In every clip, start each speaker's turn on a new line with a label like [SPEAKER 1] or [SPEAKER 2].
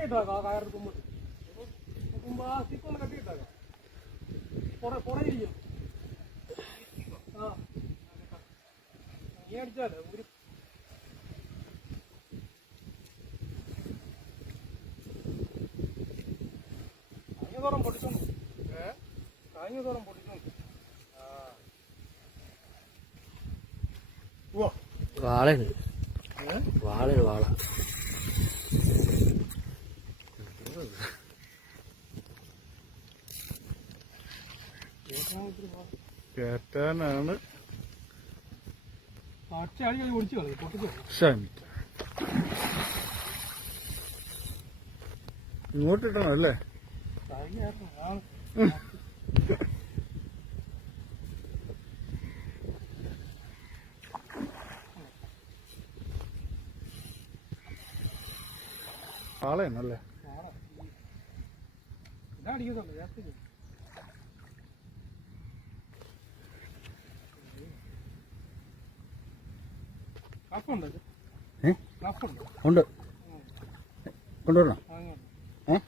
[SPEAKER 1] കയറ് കുമ്പിട്ട് കുമ്പ് ആ സ്റ്റിക്ക് ഒന്ന് കെട്ടിയിട്ടാക്കാം. പുറ പുറയിരിക്കും ആ. നീ അടിച്ചാലേ ഒരു കഴിഞ്ഞ തോറും പൊട്ടിച്ചു കഴിഞ്ഞ തോറും പൊട്ടിച്ചു
[SPEAKER 2] വാളയാണ്. വാളയാണ് വാള.
[SPEAKER 3] കയറ്റാനാണ്
[SPEAKER 1] കളയും
[SPEAKER 3] ശ്രമിക്ക ഇങ്ങോട്ടിട്ടണം അല്ലേ? ആളെയാണല്ലേ ഉണ്ട്. കൊണ്ടുവരണം? ഏ?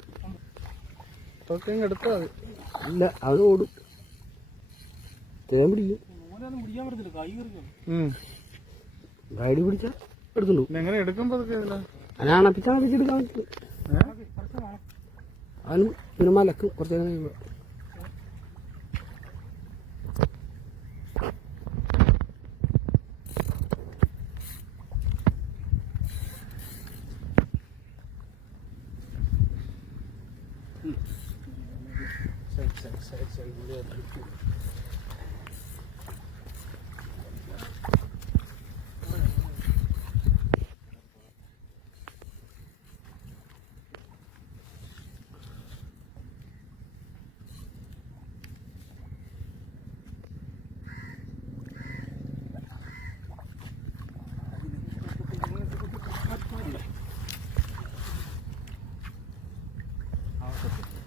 [SPEAKER 3] എടുത്താൽ മതി
[SPEAKER 2] ഇല്ല അത് ഓടും. തേൻ പിടിക്കും. ഗൈഡ് പിടിച്ചാൽ എടുത്തുള്ളൂ
[SPEAKER 3] എങ്ങനെ
[SPEAKER 2] എടുക്കുമ്പോ അണപ്പിച്ചെടുക്കാൻ പറ്റും. anigu inuma laakiin qordeynanayo سعيد
[SPEAKER 3] سعيد
[SPEAKER 1] سعيد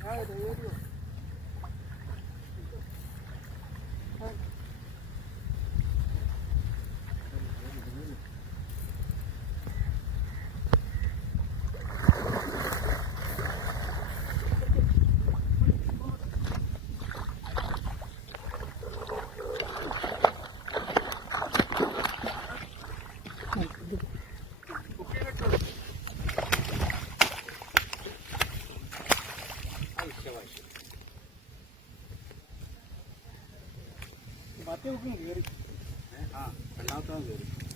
[SPEAKER 1] ചെള്ളനോട്ട്
[SPEAKER 3] ഇതാ ഇതാ പുള്ളിയുണ്ട്
[SPEAKER 1] മറ്റേ കയറി ആ പോകട്ടെ ഇവിടുന്ന്